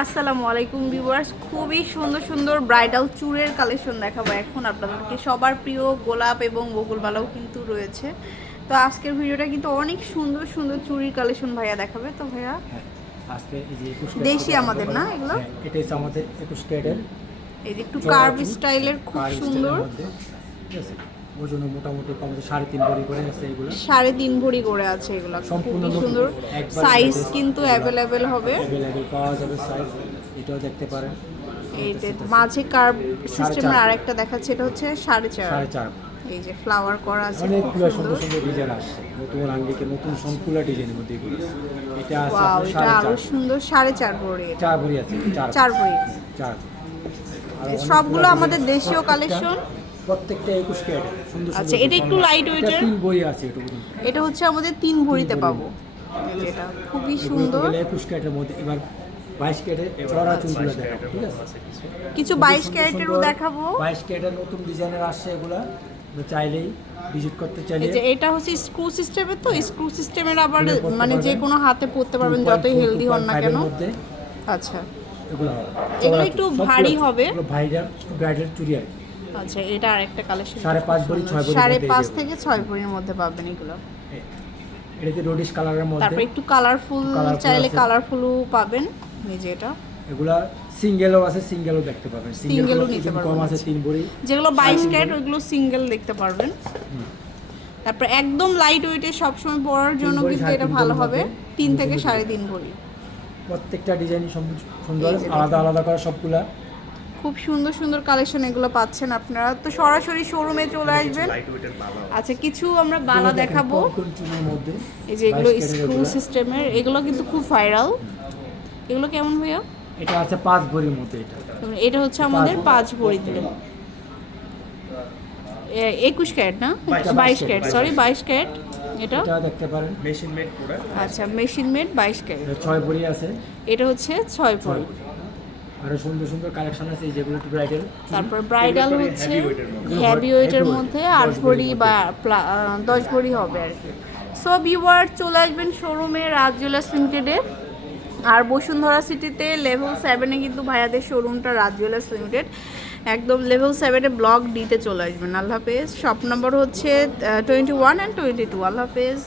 আসসালামু আলাইকুম ভিউয়ার্স। খুবই সুন্দর সুন্দর ব্রাইডাল চুড়ের কালেকশন দেখাবো এখন আপনাদেরকে। সবার প্রিয় গোলাপ এবং বকুলবালাও কিন্তু রয়েছে। তো আজকের ভিডিওটা কিন্তু অনেক সুন্দর সুন্দর চুড়ির কালেকশন ভাইয়া দেখাবে। তো ভাইয়া হ্যাঁ, আজকে এই যে একুশ ক্যারেট দেশি আমাদের না এগুলো? হ্যাঁ, এটা হচ্ছে আমাদের একুশ ক্যারেটের এই যে একটু কার্ভ স্টাইলের খুব সুন্দর। ঠিক আছে? ওজন মোটামুটি কম সাড়ে তিন ভরি করে আছে এগুলো। সাড়ে তিন ভরি করে আছে এগুলো। সম্পূর্ণ সুন্দর। সাইজ কিন্তু অ্যাভেলেবেল হবে। অ্যাভেলেবেল পাওয়া যাবে সাইজ এটাও দেখতে পারেন। এই যে মাঝে কার্ভ সিস্টেমের আরেকটা দেখাচ্ছে এটা হচ্ছে সাড়ে চার। সাড়ে চার। এই যে ফ্লাওয়ার করা আছে অনেকগুলো সুন্দর। সুন্দর ডিজাইন আসছে। নতুন আঙ্গিকে নতুন সবগুলো ডিজাইনের মধ্যে এগুলো এটা আছে সাড়ে চার। সুন্দর সাড়ে চার ভরি। চার ভরি আছে চার। ভরি। চার। সবগুলো আমাদের দেশীয় কালেকশন প্রত্যেকটা একুশ ক্যারেট সুন্দর আচ্ছা, এটা একটু weight এটা তিন বই আছে এটা এটা হচ্ছে আমাদের তিন ভরিতে পাবো। যেটা খুবই সুন্দর। গেলে একুশ ক্যারেটের মধ্যে এবার বাইশ ক্যারেটের চড়া চুলগুলো দেখাবো ঠিক আছে? কিছু। বাইশ ক্যারেটেরও দেখাবো। বাইশ ক্যারেটের নতুন ডিজাইনের আসছে এগুলা। চাইলেই ভিজিট করতে চাইলে। এই যে এটা হচ্ছে স্ক্রু সিস্টেমের তো? স্ক্রু সিস্টেমের আবার মানে যে কোনো হাতে পরতে পারবেন যতই হেলদি হন না কেন। মধ্যে আচ্ছা। এগুলো একটু ভারী হবে। ভাইরাল ব্রাইডাল চুড়ি আর কি। আচ্ছা এটা আরেকটা কালেকশন সাড়ে পাঁচ ভরি, ছয় ভরির সাড়ে পাঁচ থেকে ছয় ভরির মধ্যে পাবেন এগুলো। এটাতে রোডিশ কালারের মধ্যে তারপর একটু কালারফুল চাইলে কালারফুলও পাবেন এই যে এটা। এগুলা সিঙ্গেলও আছে সিঙ্গেলও দেখতে পাবেন। Single ও সিঙ্গেল নিতে কম আছে। তিন ভরি। যেগুলো বাইশ তিন ক্যারেট ভরি। ওইগুলো সিঙ্গেল দেখতে পারবেন। তারপর একদম লাইট ওয়েটে সবসময় পরার জন্য ভরি, কিন্তু এটা ভালো হবে। তিন থেকে সুন্দর সাড়ে ডিজাইন। তিন ভরি। প্রত্যেকটা ডিজাইনই সুন্দর আলাদা আলাদা করা সবগুলা। খুব সুন্দর সুন্দর কালেকশন এগুলো পাচ্ছেন আপনারা। তো সরাসরি শোরুমে চলে আসবেন। আচ্ছা কিছু আমরা বালা দেখাবো। মধ্যে এই যে এগুলো 22 স্ক্রু সিস্টেমের এগুলো। কিন্তু খুব ভাইরাল এগুলো কেমন ভাইয়া? এটা আছে পাঁচ ভরির মধ্যে এটা। এটা হচ্ছে আমাদের পাঁচ ভরিতে। একুশ ক্যারেট না? বাইশ ক্যারেট সরি বাইশ ক্যারেট। এটা? এটা দেখতে পারেন। মেশিন মেড আচ্ছা মেশিন মেড বাইশ ক্যারেট। ছয় ভরি আছে। এটা হচ্ছে ছয় ভরি। আরও সুন্দর সুন্দর কালেকশন আছে যেগুলো ব্রাইডাল তারপর ব্রাইডাল হচ্ছে heavy ওয়েটের মধ্যে। আট ভরি বা দশ ভরি হবে আর কি। সো ভিউয়ার চলে আসবেন শোরুমে রাজ জুয়েলার্স লিমিটেডে আর বসুন্ধরা সিটিতে লেভেল সেভেনে কিন্তু ভাইয়াদের শোরুমটা রাজ জুয়েলার্স লিমিটেড একদম লেভেল সেভেনে ব্লক ডিতে চলে আসবেন। আল্লাহ হাফেজ। শপ নম্বর হচ্ছে twenty one and twenty two আল্লাহ হাফেজ।